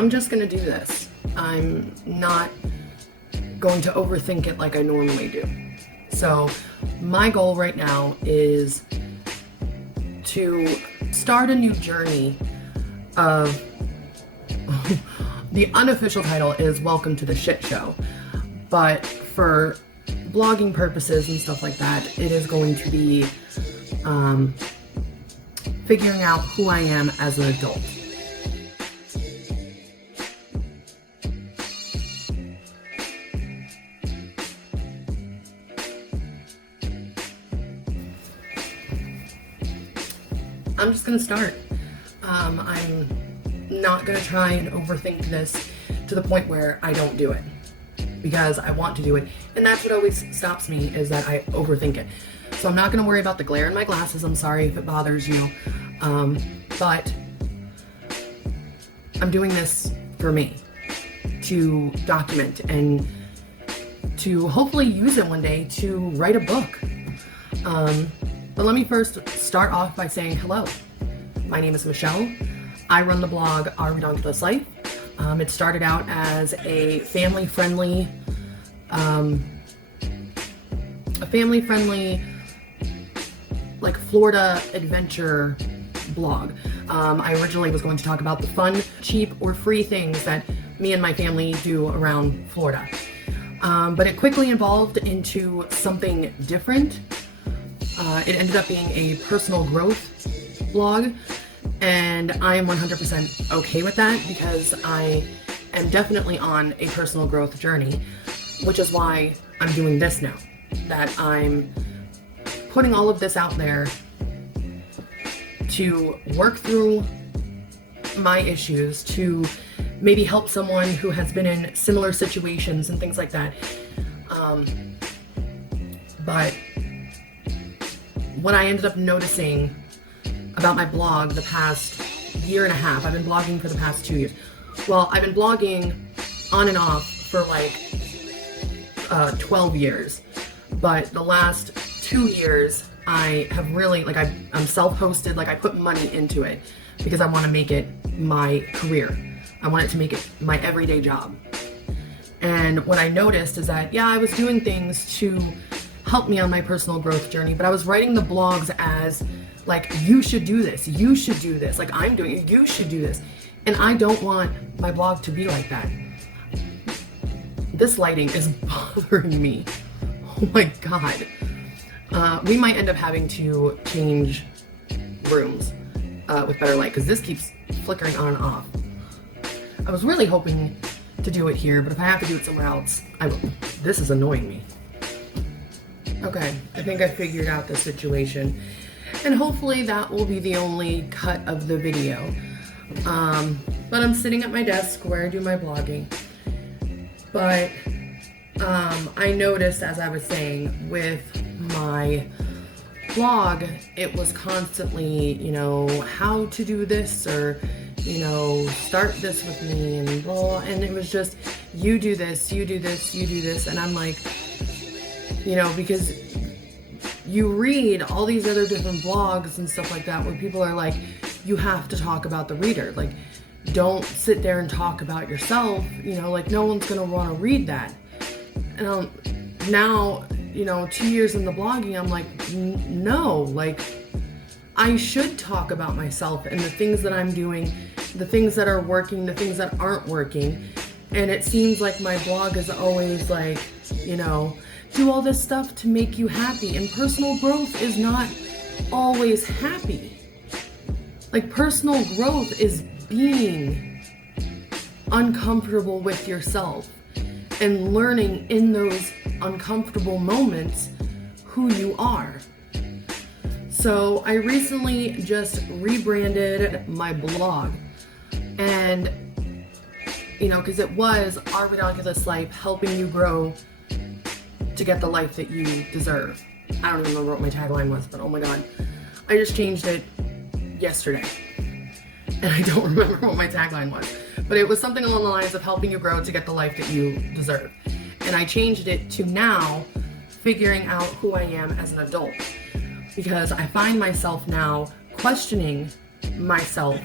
I'm just gonna do this. I'm not going to overthink it like I normally do. So my goal right now is to start a new journey of the unofficial title is Welcome to the Shit Show, but for blogging purposes and stuff like that, it is going to be figuring out who I am as an adult. I'm just gonna start. I'm not gonna try and overthink this to the point where I don't do it, because I want to do it, and that's what always stops me, is that I overthink it. So I'm not gonna worry about the glare in my glasses. I'm sorry if it bothers you, but I'm doing this for me, to document and to hopefully use it one day to write a book. But let me first start off by saying hello. My name is Michelle. I run the blog Our Redonkulous Life. It started out as a family-friendly, like Florida adventure blog. I originally was going to talk about the fun, cheap, or free things that me and my family do around Florida. But it quickly evolved into something different. It ended up being a personal growth blog, and I am 100% okay with that, because I am definitely on a personal growth journey, which is why I'm doing this now, that I'm putting all of this out there to work through my issues, to maybe help someone who has been in similar situations and things like that. But what I ended up noticing about my blog the past year and a half, I've been blogging for the past 2 years. Well, I've been blogging on and off for like 12 years, but the last 2 years I have really, like, I'm self-hosted, like I put money into it because I want to make it my career. I want it to make it my everyday job. And what I noticed is that, yeah, I was doing things to help me on my personal growth journey, but I was writing the blogs as like, you should do this, you should do this, like I'm doing it, you should do this. And I don't want my blog to be like that. This lighting is bothering me. Oh my God. We might end up having to change rooms with better light, because this keeps flickering on and off. I was really hoping to do it here, but if I have to do it somewhere else, I will. This is annoying me. Okay, I think I figured out the situation, and hopefully that will be the only cut of the video. But I'm sitting at my desk where I do my blogging. But I noticed, as I was saying, with my blog, it was constantly, you know, how to do this, or, you know, start this with me, and blah, and it was just, you do this, you do this, you do this, and I'm like, you know, because you read all these other different blogs and stuff like that where people are like, you have to talk about the reader, like, don't sit there and talk about yourself, you know, like, no one's gonna want to read that. And now, you know, 2 years into blogging, I'm like, no, like, I should talk about myself and the things that I'm doing, the things that are working, the things that aren't working. And it seems like my blog is always like, you know, do all this stuff to make you happy. And personal growth is not always happy. Like, personal growth is being uncomfortable with yourself and learning in those uncomfortable moments who you are. So I recently just rebranded my blog, and, you know, because it was Our Redonkulous Life, helping you grow to get the life that you deserve. I don't even remember what my tagline was, but oh my God, I just changed it yesterday, and I don't remember what my tagline was, but it was something along the lines of helping you grow to get the life that you deserve. And I changed it to now figuring out who I am as an adult, because I find myself now questioning myself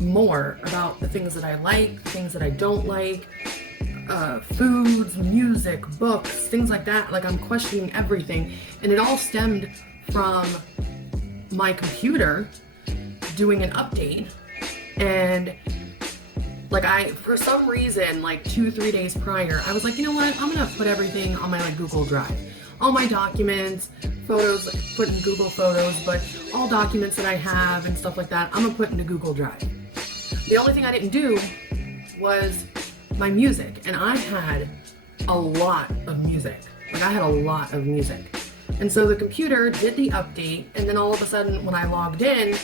more about the things that I like, things that I don't like, foods, music, books, things like that. Like, I'm questioning everything, and it all stemmed from my computer doing an update. And like, for some reason, like 2-3 days prior, I was like, you know what, I'm gonna put everything on my like Google Drive, all my documents, photos, put in Google Photos, but all documents that I have and stuff like that, I'm gonna put into Google Drive. The only thing I didn't do was my music, and I had a lot of music. Like, I had a lot of music. And so the computer did the update, and then all of a sudden when I logged in,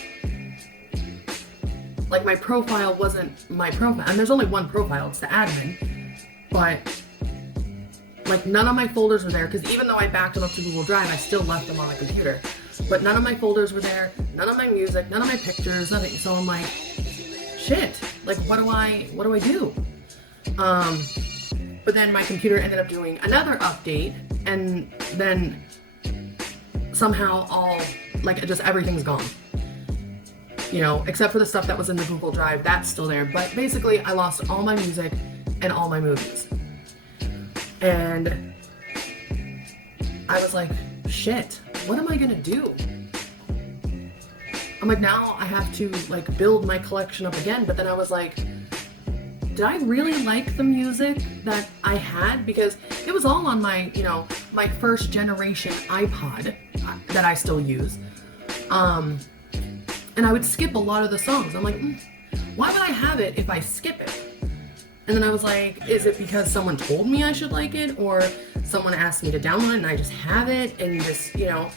like, my profile wasn't my profile. And there's only one profile, it's the admin. But like, none of my folders were there, because even though I backed them up to Google Drive, I still left them on the computer. But none of my folders were there, none of my music, none of my pictures, nothing. So I'm like, shit, like, what do I do? But then my computer ended up doing another update, and then somehow just everything's gone. You know, except for the stuff that was in the Google Drive, that's still there. But basically, I lost all my music and all my movies. And I was like, shit, what am I gonna do? I'm like, now I have to like build my collection up again. But then I was like, did I really like the music that I had? Because it was all on my, you know, my first generation iPod that I still use. And I would skip a lot of the songs. I'm like, why would I have it if I skip it? And then I was like, is it because someone told me I should like it, or someone asked me to download it and I just have it and just, you know?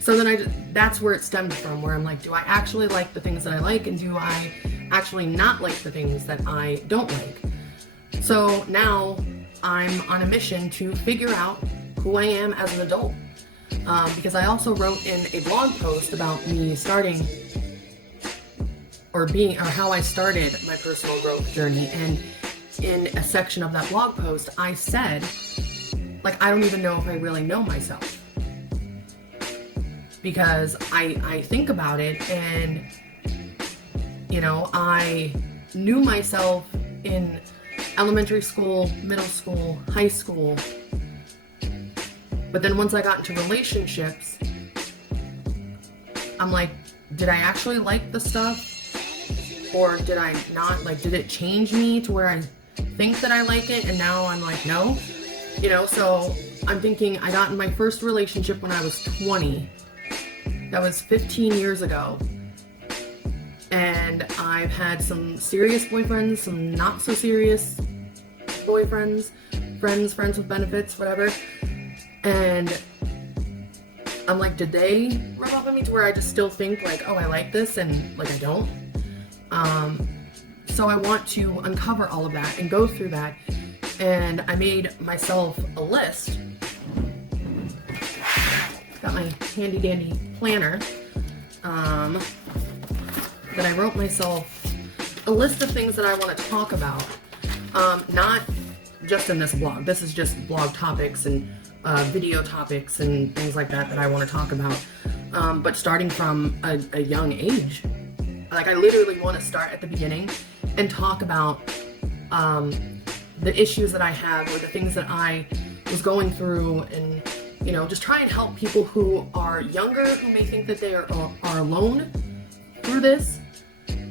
So then that's where it stemmed from, where I'm like, do I actually like the things that I like, and do I actually not like the things that I don't like? So now I'm on a mission to figure out who I am as an adult. Because I also wrote in a blog post about me starting or how I started my personal growth journey. And in a section of that blog post, I said, like, I don't even know if I really know myself. Because I think about it, and, you know, I knew myself in elementary school, middle school, high school. But then once I got into relationships, I'm like, did I actually like the stuff? Or did I not? Like, did it change me to where I think that I like it, and now I'm like, no? You know, so I'm thinking, I got in my first relationship when I was 20. That was 15 years ago. And I've had some serious boyfriends, some not so serious boyfriends, friends with benefits, whatever. And I'm like, did they rub off on me to where I just still think like, oh, I like this, and like I don't? So I want to uncover all of that and go through that. And I made myself a list. Got my handy dandy planner that I wrote myself a list of things that I want to talk about. Not just in this blog. This is just blog topics and video topics and things like that I want to talk about. But starting from a young age. Like, I literally want to start at the beginning and talk about the issues that I have, or the things that I was going through, and, you know, just try and help people who are younger, who may think that they are alone through this,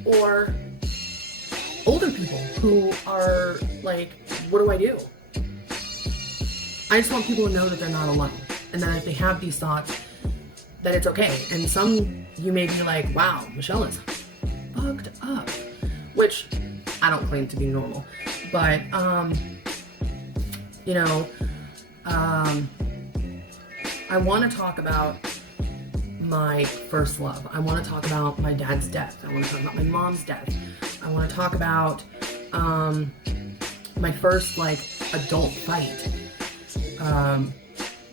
or older people who are like, what do I do? I just want people to know that they're not alone, and that if they have these thoughts, that it's okay. And some, you may be like, wow, Michelle is fucked up, which I don't claim to be normal, but you know, I want to talk about my first love. I want to talk about my dad's death. I want to talk about my mom's death. I want to talk about my first like adult fight,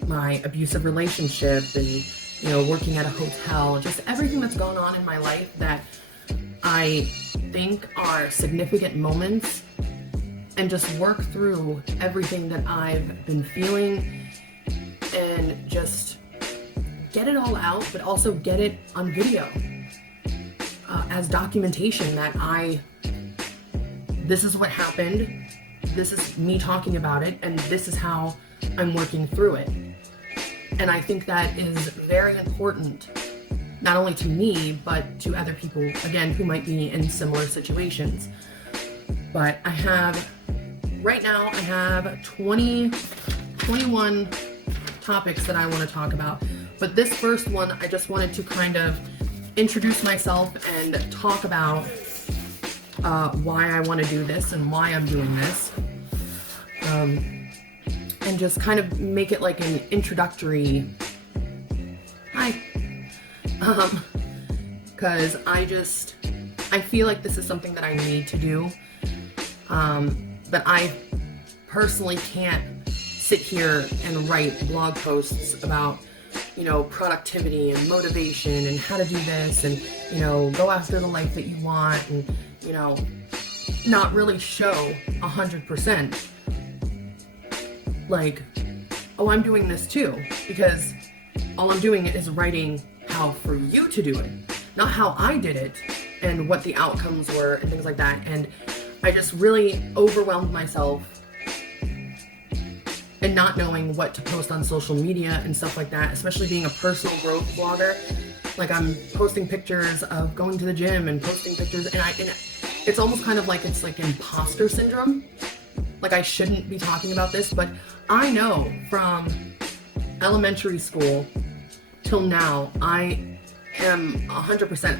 my abusive relationship, and, you know, working at a hotel, just everything that's gone on in my life that I think are significant moments, and just work through everything that I've been feeling and just get it all out, but also get it on video. as documentation that this is what happened, this is me talking about it, and this is how I'm working through it. And I think that is very important, not only to me, but to other people, again, who might be in similar situations. But right now I have 21 topics that I want to talk about. But this first one, I just wanted to kind of introduce myself and talk about why I want to do this and why I'm doing this. And just kind of make it like an introductory, hi. Because I feel like this is something that I need to do. But I personally can't sit here and write blog posts about, productivity and motivation and how to do this and, go after the life that you want and, not really show 100%. Like, oh, I'm doing this too, because all I'm doing is writing how for you to do it, not how I did it and what the outcomes were and things like that. And I just really overwhelmed myself and not knowing what to post on social media and stuff like that, especially being a personal growth blogger. Like, I'm posting pictures of going to the gym and posting pictures, and it's almost kind of like it's like imposter syndrome. Like, I shouldn't be talking about this, but I know from elementary school till now, I am 100%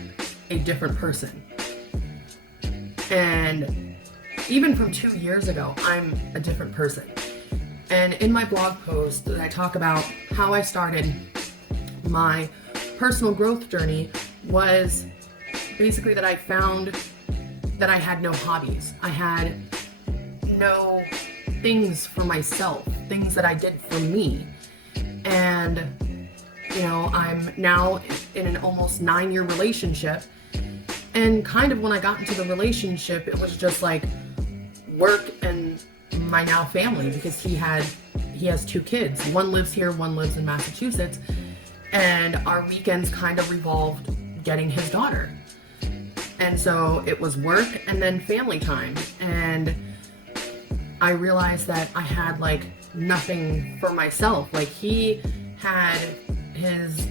a different person. And even from 2 years ago, I'm a different person. And in my blog post, I talk about how I started my personal growth journey was basically that I found that I had no hobbies. I had no things for myself, things that I did for me. And, I'm now in an almost 9-year relationship. And kind of when I got into the relationship, it was just like work and my now family, because he has 2 kids. One lives here, one lives in Massachusetts. And our weekends kind of revolved getting his daughter. And so it was work and then family time. And I realized that I had like nothing for myself. Like, he had his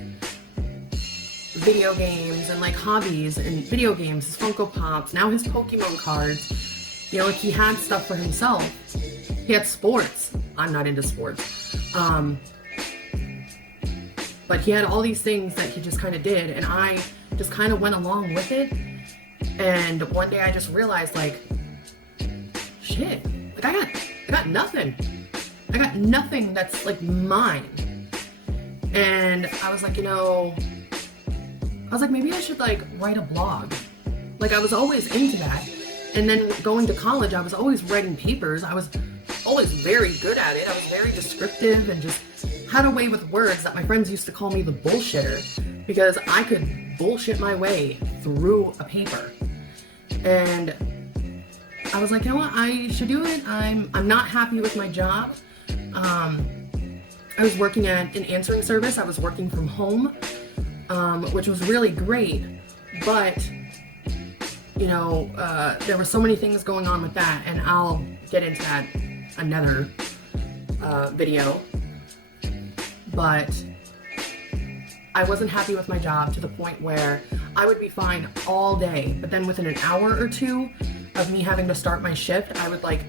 video games and like hobbies and video games, his Funko Pops, now his Pokemon cards. Like, he had stuff for himself. He had sports. I'm not into sports. But he had all these things that he just kind of did, and I just kind of went along with it. And one day I just realized, like, shit, like I got nothing. I got nothing that's like mine. And I was like, maybe I should like write a blog. Like, I was always into that. And then going to college, I was always writing papers. I was always very good at it. I was very descriptive and just had a way with words that my friends used to call me the bullshitter, because I could bullshit my way through a paper. And I was like, I should do it. I'm not happy with my job. I was working at an answering service. I was working from home, which was really great. But, there were so many things going on with that, and I'll get into that another video. But I wasn't happy with my job to the point where I would be fine all day, but then within an hour or two of me having to start my shift, I would like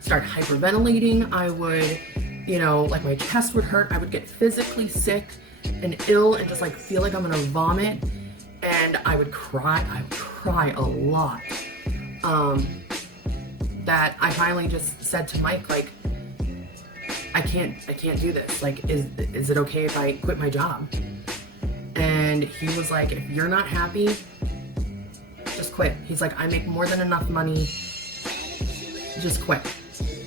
start hyperventilating. I would, like my chest would hurt. I would get physically sick and ill and just like feel like I'm gonna vomit. And I would cry. I would cry a lot. That I finally just said to Mike, like, I can't do this. Like, is it okay if I quit my job? And he was like, if you're not happy, just quit. He's like, I make more than enough money. Just quit.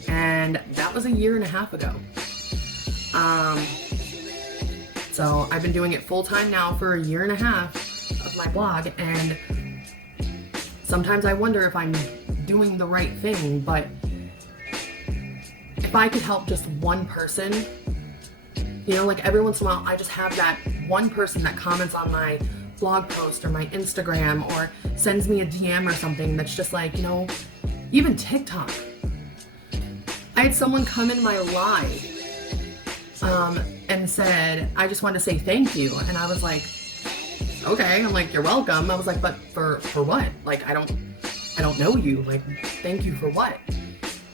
And that was 1.5 years ago. So I've been doing it full time now for 1.5 years of my blog, and sometimes I wonder if I'm doing the right thing, but if I could help just one person, like every once in a while, I just have that one person that comments on my blog post or my Instagram or sends me a DM or something that's just like, you know, even TikTok. I had someone come in my live and said, I just wanted to say thank you. And I was like, okay. I'm like, you're welcome. I was like, but for what? Like, I don't know you. Like, thank you for what?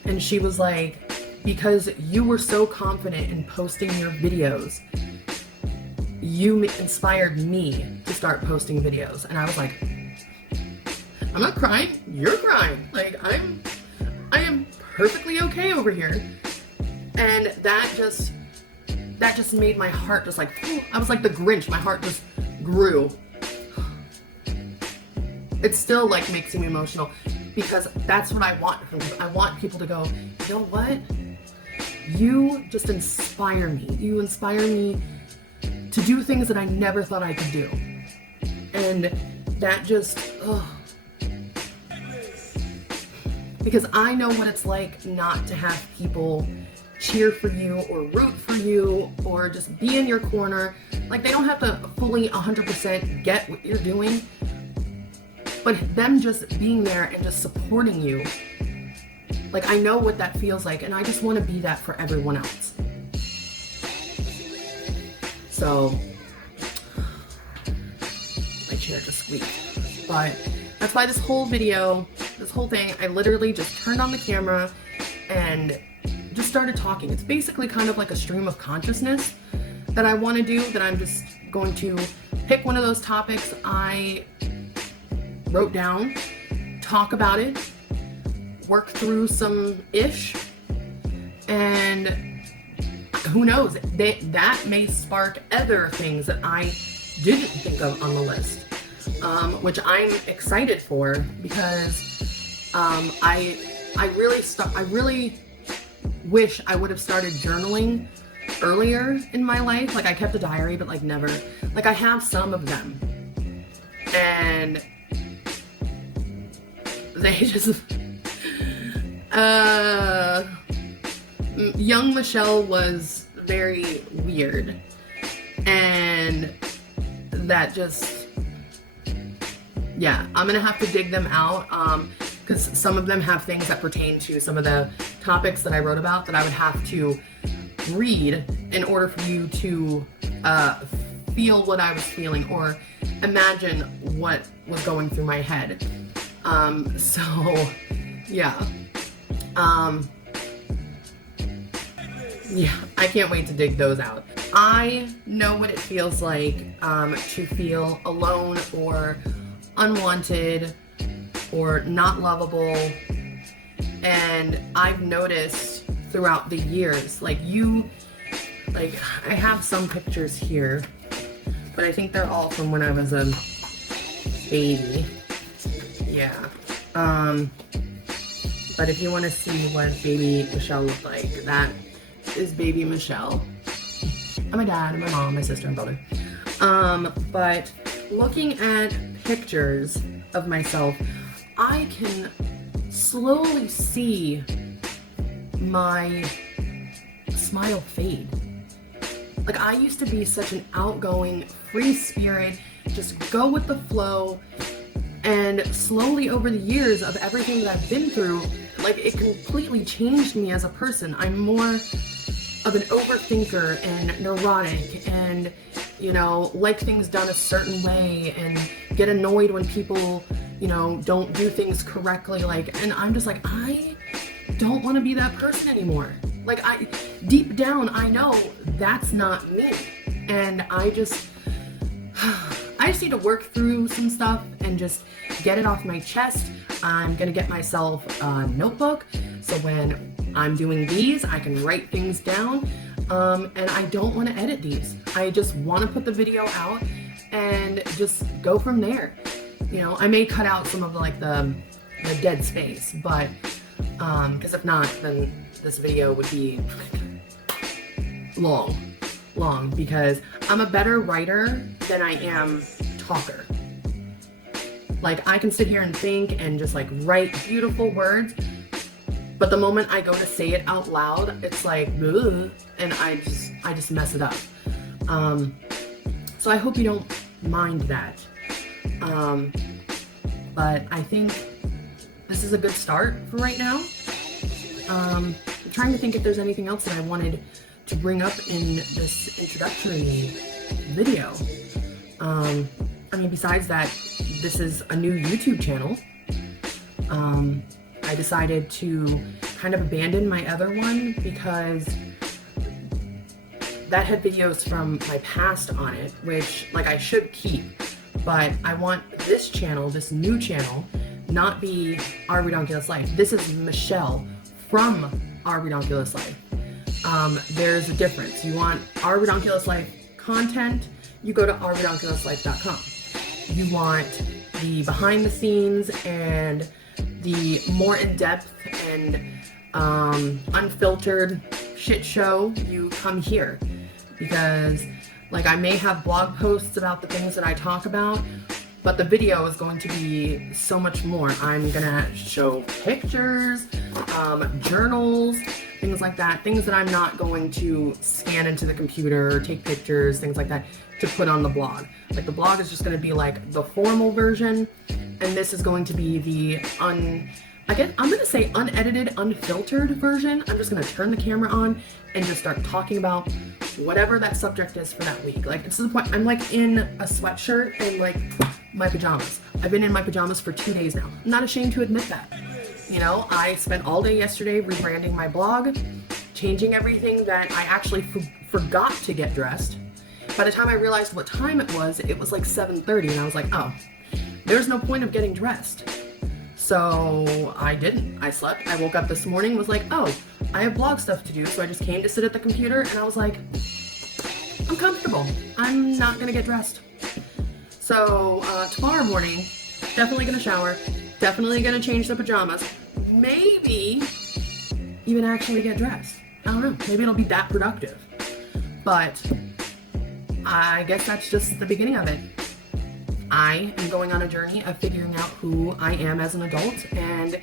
And she was like, because you were so confident in posting your videos, you inspired me to start posting videos. And I was like, I'm not crying, you're crying. Like, I am perfectly okay over here. And that just made my heart just like, I was like the Grinch, my heart just grew. It still like makes me emotional because that's what I want from people. I want people to go, you know what? You just inspire me. You inspire me to do things that I never thought I could do. And that just, because I know what it's like not to have people cheer for you or root for you or just be in your corner. Like, they don't have to fully 100% get what you're doing, but them just being there and just supporting you. Like, I know what that feels like, and I just want to be that for everyone else. So, my chair just squeaked. But that's why this whole video, this whole thing, I literally just turned on the camera and just started talking. It's basically kind of like a stream of consciousness that I want to do, that I'm just going to pick one of those topics I wrote down, talk about it, work through some ish, and who knows, that may spark other things that I didn't think of on the list, which I'm excited for because I really wish I would have started journaling earlier in my life. Like, I kept a diary, but like never, like I have some of them, and they just young Michelle was very weird, and that just, yeah, I'm gonna have to dig them out, because some of them have things that pertain to some of the topics that I wrote about that I would have to read in order for you to feel what I was feeling or imagine what was going through my head. So yeah. Yeah, I can't wait to dig those out. I know what it feels like to feel alone or unwanted or not lovable. And I've noticed throughout the years, like I have some pictures here, but I think they're all from when I was a baby. Yeah. But if you want to see what baby Michelle looked like, that is baby Michelle. And my dad and my mom, my sister and brother. But looking at pictures of myself, I can slowly see my smile fade. Like, I used to be such an outgoing, free spirit, just go with the flow, and slowly over the years of everything that I've been through, like, it completely changed me as a person. I'm more of an overthinker and neurotic and, you know, like things done a certain way and get annoyed when people, you know, don't do things correctly. Like, and I'm just like, I don't want to be that person anymore. Like, deep down, I know that's not me. And I just need to work through some stuff and just get it off my chest. I'm gonna get myself a notebook, so when I'm doing these, I can write things down. And I don't want to edit these. I just want to put the video out and just go from there. You know, I may cut out some of like the dead space, but because if not, then this video would be long, because I'm a better writer than I am talker. Like, I can sit here and think and just like write beautiful words, but the moment I go to say it out loud, it's like, ugh, and I just mess it up. So I hope you don't mind that. But I think this is a good start for right now. I'm trying to think if there's anything else that I wanted to bring up in this introductory video. I mean, besides that, this is a new YouTube channel. I decided to kind of abandon my other one because that had videos from my past on it, which like I should keep, but I want this channel, this new channel, not be Our Redonkulous Life. This is Michelle from Our Redonkulous Life. There's a difference. You want Our Redonkulous Life content, you go to ourredonkulouslife.com. You want the behind the scenes and the more in-depth and unfiltered shit show, you come here. Because like I may have blog posts about the things that I talk about, but the video is going to be so much more. I'm gonna show pictures, journals, things like that, things that I'm not going to scan into the computer or take pictures, things like that, to put on the blog. Like the blog is just gonna be like the formal version, and this is going to be the I'm gonna say unedited, unfiltered version. I'm just gonna turn the camera on and just start talking about whatever that subject is for that week. Like it's to the point I'm like in a sweatshirt and like my pajamas. I've been in my pajamas for 2 days now. I'm not ashamed to admit that. You know, I spent all day yesterday rebranding my blog, changing everything that I actually forgot to get dressed. By the time I realized what time it was like 7:30, and I was like, oh, there's no point of getting dressed. So I didn't. I slept. I woke up this morning, was like, oh, I have blog stuff to do. So I just came to sit at the computer and I was like, I'm comfortable. I'm not gonna get dressed. So tomorrow morning, definitely gonna shower, definitely gonna change the pajamas, maybe even actually get dressed. I don't know, maybe it'll be that productive. But I guess that's just the beginning of it. I am going on a journey of figuring out who I am as an adult, and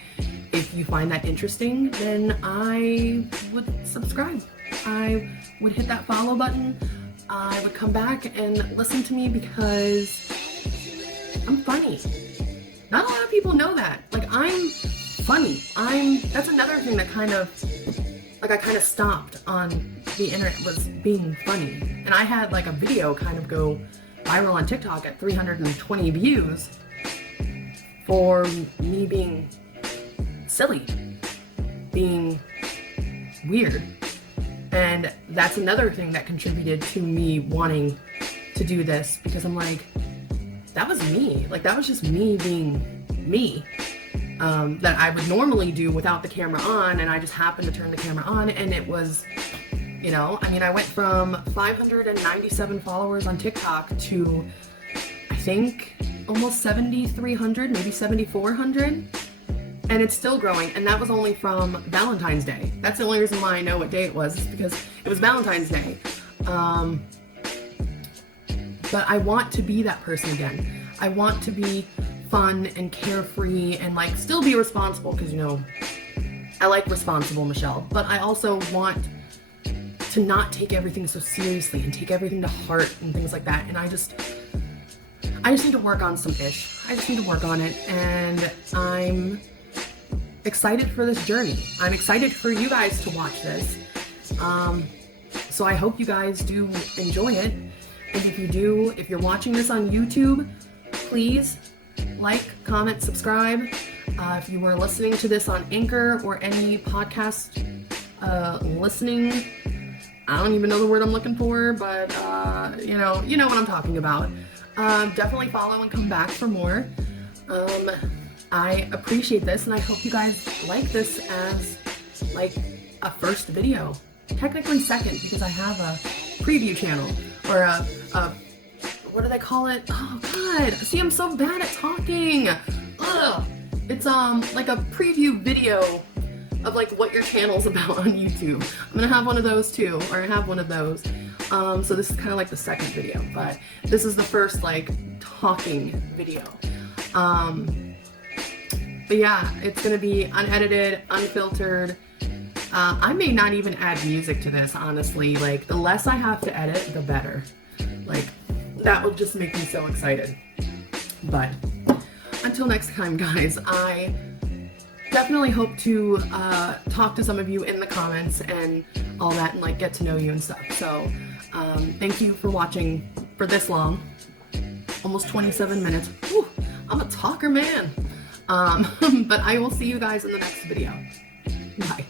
if you find that interesting, then I would subscribe. I would hit that follow button. I would come back and listen to me because I'm funny. Not a lot of people know that. Like, I'm funny. That's another thing that I kind of stopped on the internet, was being funny. And I had like a video kind of go viral on TikTok at 320 views for me being silly, being weird. And that's another thing that contributed to me wanting to do this, because I'm like, that was me. Like, that was just me being me, that I would normally do without the camera on, and I just happened to turn the camera on, and it was, you know, I mean, I went from 597 followers on TikTok to, I think, almost 7,300, maybe 7,400. And it's still growing, and that was only from Valentine's Day. That's the only reason why I know what day it was, is because it was Valentine's Day. But I want to be that person again. I want to be fun and carefree and like still be responsible, because, you know, I like responsible Michelle, but I also want to not take everything so seriously and take everything to heart and things like that. And I just need to work on some ish. I just need to work on it, and I'm excited for this journey. I'm excited for you guys to watch this. So I hope you guys do enjoy it. And if you do, if you're watching this on YouTube, please like, comment, subscribe. If you were listening to this on Anchor or any podcast listening, I don't even know the word I'm looking for, but you know what I'm talking about. Definitely follow and come back for more. I appreciate this, and I hope you guys like this as like a first video. Technically second, because I have a preview channel, or a what do they call it? Oh God, see, I'm so bad at talking. Ugh. It's like a preview video of like what your channel's about on YouTube. I'm gonna have one of those too, or I have one of those. So this is kind of like the second video, but this is the first like talking video. But yeah, it's gonna be unedited, unfiltered. I may not even add music to this, honestly. Like, the less I have to edit, the better. Like, that will just make me so excited. But until next time, guys, I definitely hope to talk to some of you in the comments and all that, and like get to know you and stuff. So thank you for watching for this long, almost 27 minutes. Whew, I'm a talker, man. But I will see you guys in the next video. Bye.